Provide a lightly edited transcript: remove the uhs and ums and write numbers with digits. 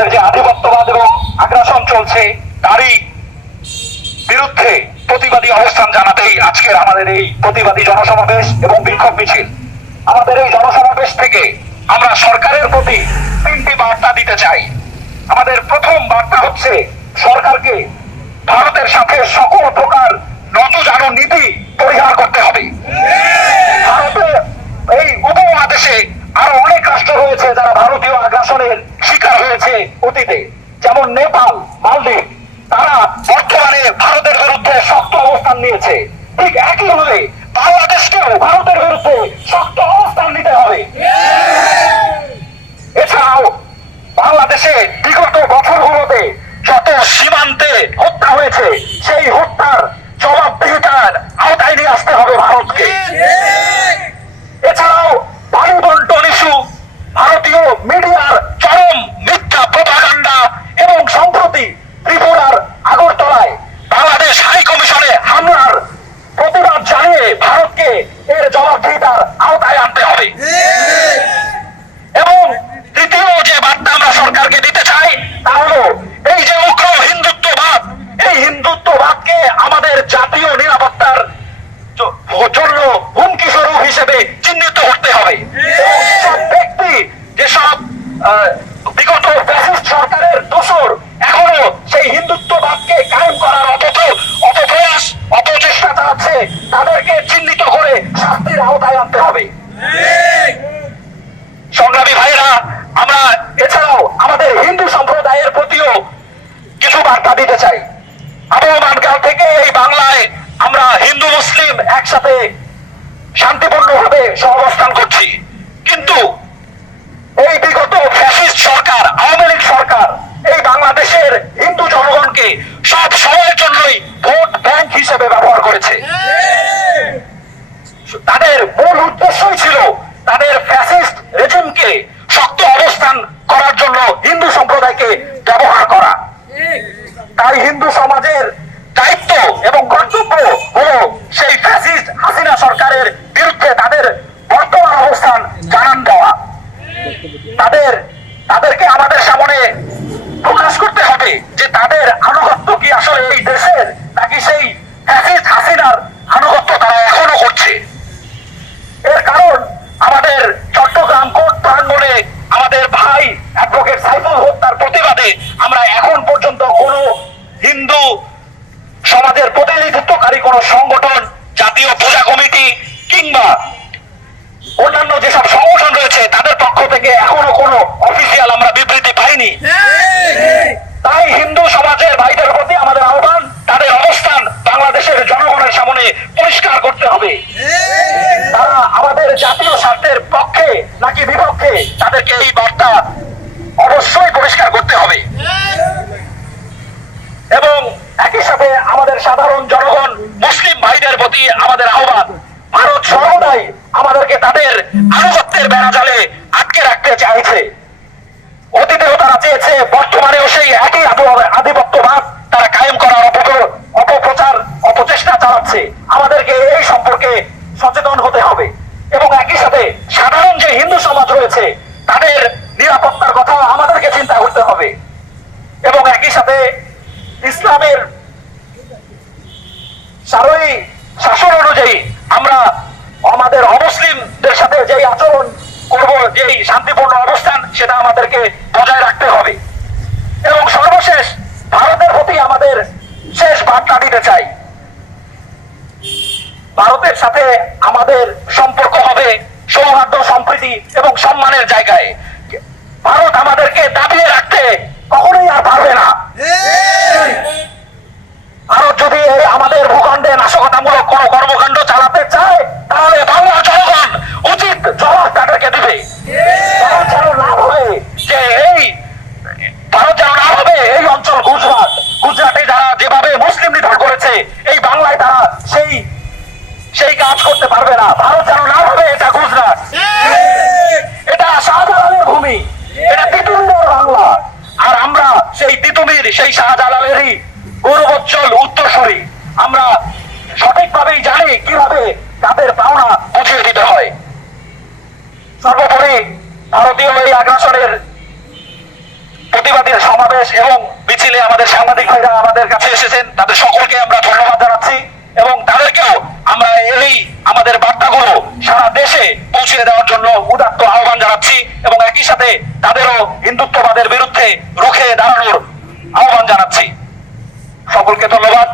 ভারতের যে আধিপত্যবাদ এবং আগ্রাসন চলছে তারই বিরুদ্ধে প্রতিবাদী অবস্থান জানাতেই আজকের আমাদের এই প্রতিবাদী জনসমাবেশ এবং বিক্ষোভ মিছিল। আমাদের এই জনসমাবেশ থেকে আমরা সরকারের প্রতি 3টি বার্তা দিতে চাই। আমাদের প্রথম বার্তা হচ্ছে, সরকারকে ভারতের সাথে সকল প্রকার নতজানু নীতি পরিহার করতে হবে। ভারতের এই উপমহাদেশে আরো অনেক রাষ্ট্র রয়েছে যারা ভারতীয় আগ্রাসনের শিকার হয়েছে অতীতে, যেমন নেপাল, মালদ্বীপ। তারা বর্তমানে ভারতের বিরুদ্ধে শক্ত অবস্থান নিয়েছে। ঠিক একইভাবে বাংলাদেশকেও ভারতের বিরুদ্ধে শক্ত অবস্থান নিতে হবে। এছাড়াও বাংলাদেশে বিগত বছরগুলোতে যত সীমান্তে হত্যা হয়েছে সেই হত্যার জবাবদিহিতার আওতায় নিয়ে আসতে হবে ভারতকে। এছাড়াও পানি বন্টন ইস্যু, ভারতীয় মিডিয়ার চরম মিথ্যা প্রপাগান্ডা এবং সম্প্রতি ত্রিপুরার আগরতলায় বাংলাদেশ হাই কমিশনে হামলার প্রতিবাদ জানিয়ে ভারতকে এর জবাবদিহিতার আওতায় আনতে হবে। এবং তৃতীয় যে বার্তা আমরা সরকারকে দিতে চাই তা হলো, এই যে উগ্র হিন্দুত্ববাদ, এই হিন্দুত্ববাদকে আমাদের জাতীয় নিরাপত্তার জন্য হুমকি স্বরূপ হিসেবে চিহ্নিত করতে হবে। যেসব ব্যক্তি, যেসব বিগত ফ্যাসিস্ট সরকারের দোসর এখনো সেই হিন্দুত্ববাদকে কায়েম করার অপপ্রয়াস, অপচেষ্টা চালাচ্ছে, তাদেরকে চিহ্নিত করে শাস্তির আওতায় আনতে হবে। সংগ্রামী ভাইরা, আমরা এছাড়াও আমাদের হিন্দু সম্প্রদায়ের প্রতিও কিছু বার্তা দিতে চাই। আবহমান কাল থেকে এই বাংলায় আমরা হিন্দু মুসলিম একসাথে শান্তিপূর্ণভাবে সহাবস্থান করছি, কিন্তু এই বিগত ফ্যাসিস্ট সরকার, আওয়ামী লীগ সরকার এই বাংলাদেশের হিন্দু জনগণকে সব সময়ের জন্যই ভোট ব্যাংক হিসেবে ব্যবহার করেছে। তাদের মূল উদ্দেশ্যই ছিল তাদের ফ্যাসিস্ট রেজিমকে শক্ত অবস্থান করার জন্য হিন্দু সম্প্রদায়কে ব্যবহার করা। তাই হিন্দু সমাজের দায়িত্ব এবং কর্তব্য হলো সেই ফ্যাসিস্ট হাসিনা সরকারের বিরুদ্ধে তাদের বর্তমান অবস্থান জানান দেওয়া। তাদেরকে আমাদের সামনে প্রকাশ করতে হবে যে তাদের আনুগত্য কি আসলে এই দেশের, নাকি সেই ফ্যাসিস্ট হাসিনার আনুগত্য তারা এখনো করছে। এর কারণ আমাদের চট্টগ্রাম কোর্ট প্রাঙ্গণে আমাদের ভাই অ্যাডভোকেট সাইফুল হত্যার প্রতিবাদে আমরা এখন পর্যন্ত কোন হিন্দু সমাজের প্রতিনিধিত্বকারী কোন সংগঠন, জাতীয় পূজা কমিটি কিংবা অন্যান্য যেসব সংগঠন রয়েছে তাদের পক্ষ থেকে এখনো কোনো অফিসিয়াল আমরা বিবৃতি পাইনি। তাই হিন্দু সমাজের ভাইদের প্রতি আমাদের আহ্বান, তাদের অবস্থান বাংলাদেশের জনগণের সামনে পরিষ্কার করতে হবে। তারা আমাদের জাতীয় স্বার্থের পক্ষে নাকি বিপক্ষে, তাদেরকে এই বার্তা অবশ্যই পরিষ্কার করতে হবে। এবং একই সাথে আমাদের সাধারণ জনগণ, মুসলিম ভাইদের প্রতি আমাদের আহ্বান, ভারত সর্বদাই আমাদেরকে তাদের আনুগত্যের বেড়াজালে আটকে রাখতে চাইছে। অতীতেও তারা চেয়েছে, বর্তমানেও সেই একই আধিপত্যবাদ তারা কায়েম করার অপপ্রচার, অপচেষ্টা চালাচ্ছে। আমাদেরকে এই সম্পর্কে সচেতন হতে হবে এবং একই সাথে সাধারণ যে হিন্দু সমাজ রয়েছে তাদের নিরাপত্তার কথা আমাদেরকে চিন্তা করতে হবে। এবং একই সাথে ইসলামের সারই শাসন অনুযায়ী আমরা আমাদের অমুসলিমদের সাথে যেই আচরণ করব, যেই শান্তিপূর্ণ অবস্থান, সেটা আমাদেরকে বজায় রাখতে হবে। এবং সর্বশেষ ভারতের প্রতি আমাদের শেষ বার্তা দিতে চাই, ভারতের সাথে আমাদের সম্পর্ক হবে সৌহার্দ্য, সম্প্রীতি এবং সম্মানের জায়গায়। ভারত আমাদেরকে দাবিয়ে রাখতে কখনোই আর পারবে না। ভারত যদি আমাদের ভূখণ্ডে নাশকতামূলক কোন কর্মকাণ্ড চালাতে চায়, তাহলে বাংলার জনগণ উচিত জবাব তাদেরকে দিবে। ভারত যেন না ভাবে যে এই অঞ্চল গুজরাটে যারা যেভাবে মুসলিম নিধন করেছে, এই বাংলায় তারা সেই কাজ করতে পারবে না। ভারত যেন না ভাবে এটা গুজরাট, এটা শাহজালালের ভূমি, এটা তিতুমিরের বাংলা। আর আমরা সেই তিতুমির, সেই শাহজালালেরই গৌরবোজ্জ্বল উত্তরসূরি। আমরা সঠিকভাবেই জানি কিভাবে তাদের পাওনা বুঝিয়ে দিতে হয়। সর্বোপরি ভারতীয় এই আগ্রাসনের প্রতিবাদী সমাবেশ এবং মিছিলে আমাদের সাংবাদিক ভাইরা আমাদের কাছে এসেছেন, তাদের সকলকে আমরা ধন্যবাদ জানাচ্ছি এবং তাদেরকেও আমরা এই আমাদের বার্তাগুলো সারা দেশে পৌঁছে দেওয়ার জন্য উদাত্ত আহ্বান জানাচ্ছি এবং একই সাথে তাদেরও হিন্দুত্ববাদের বিরুদ্ধে রুখে দাঁড়ানোর আহ্বান জানাচ্ছি। সকলকে ধন্যবাদ।